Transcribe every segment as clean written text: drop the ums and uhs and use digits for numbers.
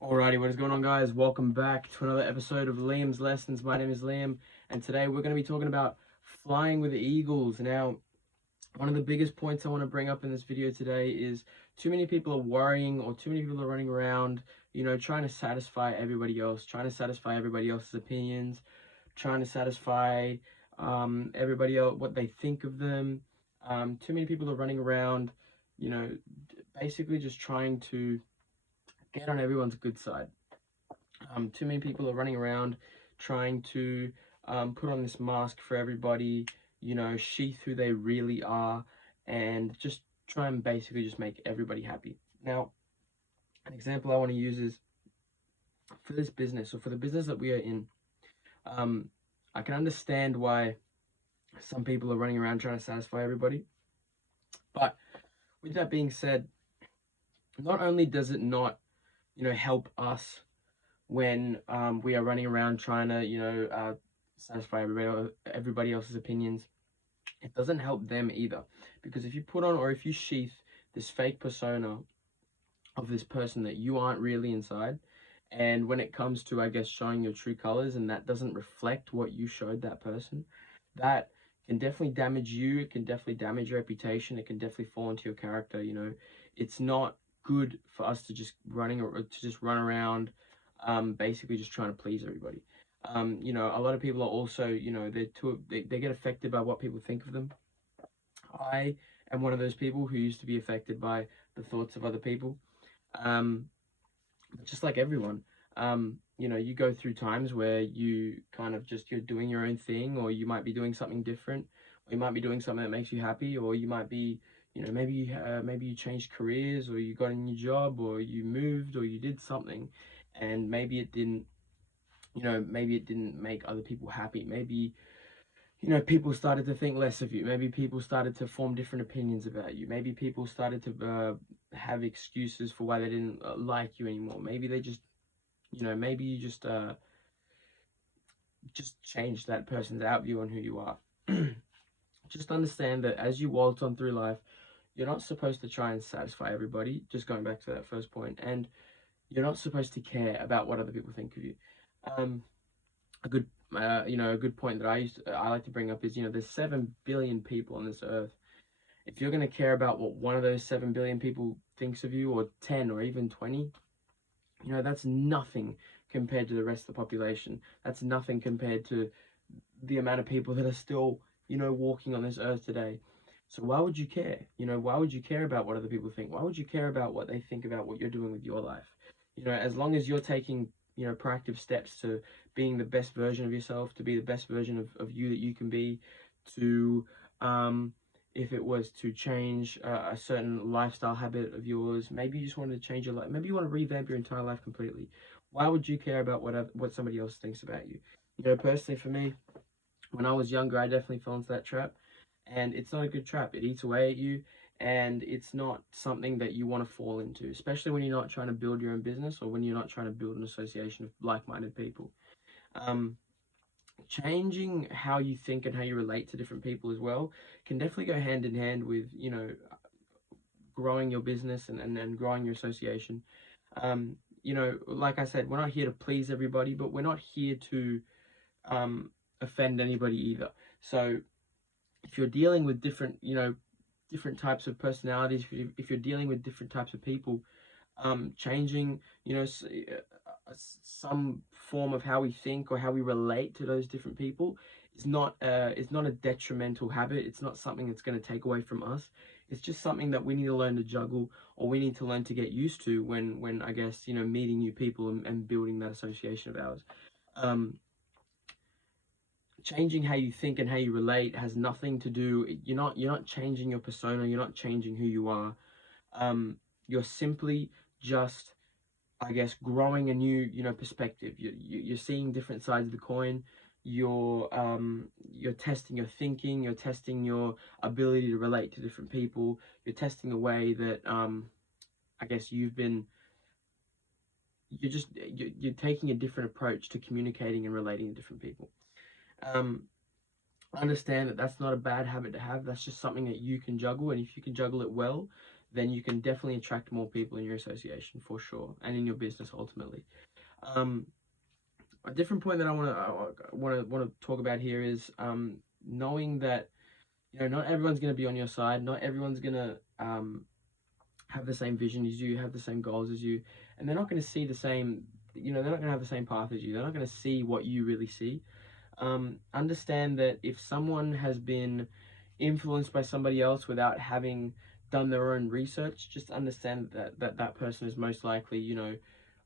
Alrighty, what is going on, guys? Welcome back to another episode of Liam's Lessons. My name is Liam, and today we're going to be talking about flying with the eagles. Now, one of the biggest points I want to bring up in this video today is too many people are worrying, or too many people are running around, trying to satisfy everybody else, trying to satisfy everybody else's opinions, trying to satisfy everybody else, what they think of them. Too many people are running around, you know, basically just trying to get on everyone's good side. Too many people are running around trying to put on this mask for everybody, sheath who they really are, and just try and basically just make everybody happy. Now, an example I want to use is for this business, or for the business that we are in. I can understand why some people are running around trying to satisfy everybody. But with that being said, not only does it not, help us when we are running around trying to, satisfy everybody else's opinions, it doesn't help them either. Because if you put on, or if you sheath this fake persona of this person that you aren't really inside, and when it comes to, I guess, showing your true colors, and that doesn't reflect what you showed that person, that can definitely damage you. It can definitely damage your reputation. It can definitely fall into your character. It's not good for us to just run around, basically just trying to please everybody. A lot of people are also, they get affected by what people think of them. I am one of those people who used to be affected by the thoughts of other people. Um, just like everyone, you go through times where you kind of just, you're doing your own thing, or you might be doing something different, or you might be doing something that makes you happy, or you might be, maybe you changed careers, or you got a new job, or you moved, or you did something, and maybe it didn't make other people happy. Maybe, people started to think less of you. Maybe people started to form different opinions about you. Maybe people started to have excuses for why they didn't like you anymore. Maybe they just, maybe you just changed that person's outview on who you are. Just understand that as you waltz on through life, you're not supposed to try and satisfy everybody. Just going back to that first point, and you're not supposed to care about what other people think of you. Um, a good a good point that I like to bring up is, there's 7 billion people on this earth. If you're going to care about what one of those 7 billion people thinks of you, or 10, or even 20, that's nothing compared to the rest of the population. That's nothing compared to the amount of people that are still, walking on this earth today. So why would you care? Why would you care about what other people think? Why would you care about what they think about what you're doing with your life? As long as you're taking, proactive steps to being the best version of yourself, to be the best version of you that you can be, to, if it was to change a certain lifestyle habit of yours, maybe you just wanted to change your life, maybe you want to revamp your entire life completely. Why would you care about what somebody else thinks about you? Personally for me, when I was younger, I definitely fell into that trap, and it's not a good trap. It eats away at you, and it's not something that you want to fall into, especially when you're not trying to build your own business, or when you're not trying to build an association of like-minded people. Um, Changing how you think and how you relate to different people as well can definitely go hand in hand with, growing your business, and growing your association. Like I said, we're not here to please everybody, but we're not here to offend anybody either. So if you're dealing with different types of personalities, if you're dealing with different types of people, changing, some form of how we think or how we relate to those different people is not a detrimental habit. It's not something that's going to take away from us. It's just something that we need to learn to juggle, or we need to learn to get used to when I guess, meeting new people, and building that association of ours. Um, Changing how you think and how you relate has nothing to do. You're not changing your persona. You're not changing who you are. You're simply just, I guess, growing a new, perspective. You're seeing different sides of the coin. You're testing your thinking. You're testing your ability to relate to different people. You're testing the way that, I guess, you're taking a different approach to communicating and relating to different people. um Understand that that's not a bad habit to have. That's just something that you can juggle, and if you can juggle it well, then you can definitely attract more people in your association for sure, and in your business ultimately. A different point that I want to talk about here is knowing that not everyone's going to be on your side. Not everyone's going to have the same vision as you, have the same goals as you, and they're not going to see the same. They're not going to have the same path as you. They're not going to see what you really see. Understand that if someone has been influenced by somebody else without having done their own research, just understand that person is most likely,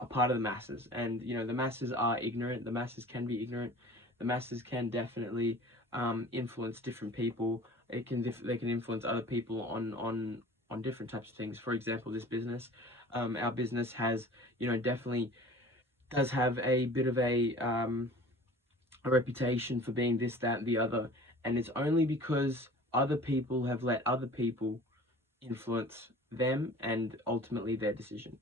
a part of the masses. And, the masses are ignorant. The masses can be ignorant. The masses can definitely influence different people. They can influence other people on different types of things. For example, this business, our business has, definitely does have a bit of a reputation for being this, that, and the other. And it's only because other people have let other people influence them and ultimately their decision.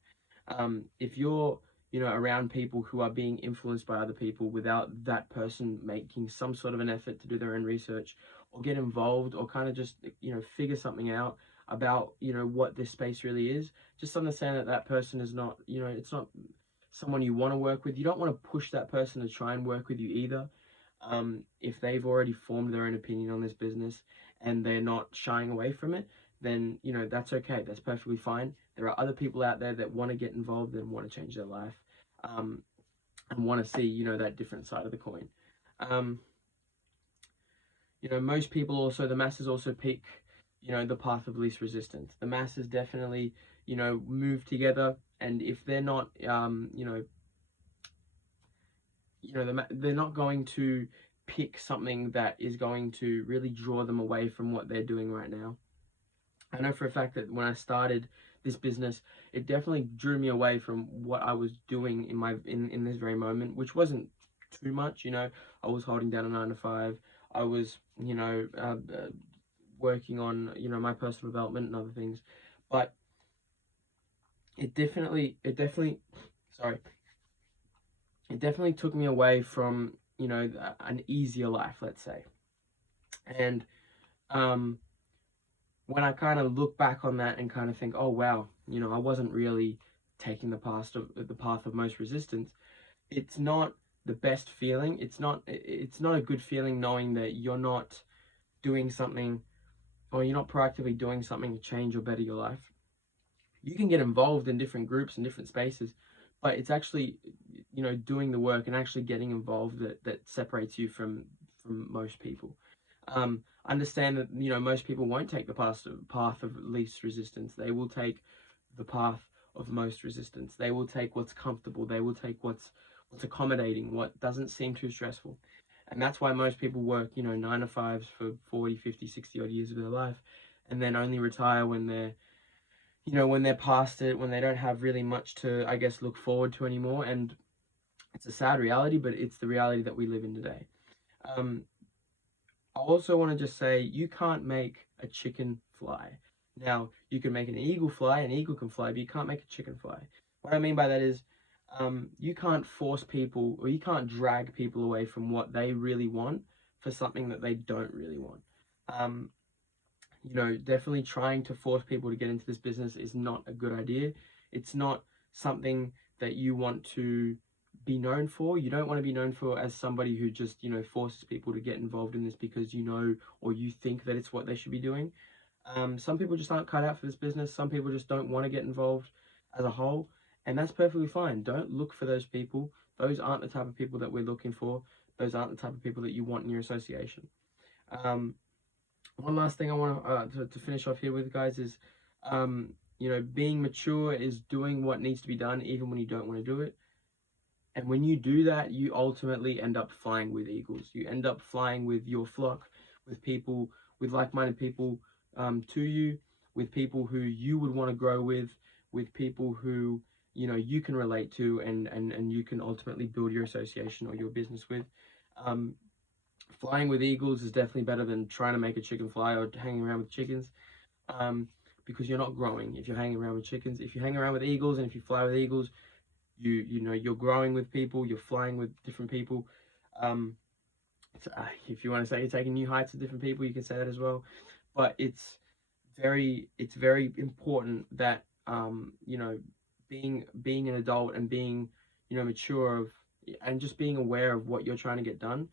If you're, around people who are being influenced by other people without that person making some sort of an effort to do their own research or get involved or kind of just, figure something out about, what this space really is, just understand that that person is not, it's not someone you want to work with. You don't want to push that person to try and work with you either. If they've already formed their own opinion on this business and they're not shying away from it, then that's okay. That's perfectly fine. There are other people out there that want to get involved and want to change their life, and want to see that different side of the coin. Most people also, the masses also pick the path of least resistance. The masses definitely move together, and if they're not they're not going to pick something that is going to really draw them away from what they're doing right now. I know for a fact that when I started this business, it definitely drew me away from what I was doing in this very moment, which wasn't too much. I was holding down a 9 to 5. I was working on my personal development and other things, but it definitely took me away from an easier life, let's say. And when I kind of look back on that and kind of think, oh wow, I wasn't really taking the path of most resistance, it's not the best feeling. It's not a good feeling knowing that you're not doing something, or you're not proactively doing something to change or better your life. You can get involved in different groups and different spaces, but it's actually doing the work and actually getting involved that separates you from most people. Understand that most people won't take the path of least resistance. They will take the path of most resistance. They will take what's comfortable. They will take what's accommodating, what doesn't seem too stressful. And that's why most people work 9 to 5s for 40, 50, 60 odd years of their life, and then only retire when they're when they're past it, when they don't have really much to, I guess, look forward to anymore. And it's a sad reality, but it's the reality that we live in today. I also want to just say, you can't make a chicken fly. Now, you can make an eagle fly, an eagle can fly, but you can't make a chicken fly. What I mean by that is, you can't force people, or you can't drag people away from what they really want for something that they don't really want. Definitely trying to force people to get into this business is not a good idea. It's not something that you want to be known for. You don't want to be known for as somebody who just, forces people to get involved in this because or you think that it's what they should be doing. Some people just aren't cut out for this business. Some people just don't want to get involved as a whole, and that's perfectly fine. Don't look for those people. Those aren't the type of people that we're looking for. Those aren't the type of people that you want in your association. One last thing I want to finish off here with, guys, is being mature is doing what needs to be done even when you don't want to do it. And when you do that, you ultimately end up flying with eagles. You end up flying with your flock, with people, with like-minded people to you, with people who you would want to grow with people who you can relate to and you can ultimately build your association or your business with. Flying with eagles is definitely better than trying to make a chicken fly or hanging around with chickens, because you're not growing if you're hanging around with chickens. If you hang around with eagles and if you fly with eagles, you're growing with people, you're flying with different people. If you want to say you're taking new heights with different people, you can say that as well. But it's it's very important that you know, being an adult and being, you know, mature of, and just being aware of what you're trying to get done.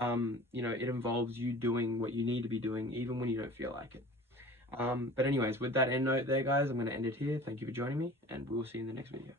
You know, it involves you doing what you need to be doing even when you don't feel like it. But anyways, with that end note there, guys, I'm going to end it here. Thank you for joining me, and we will see you in the next video.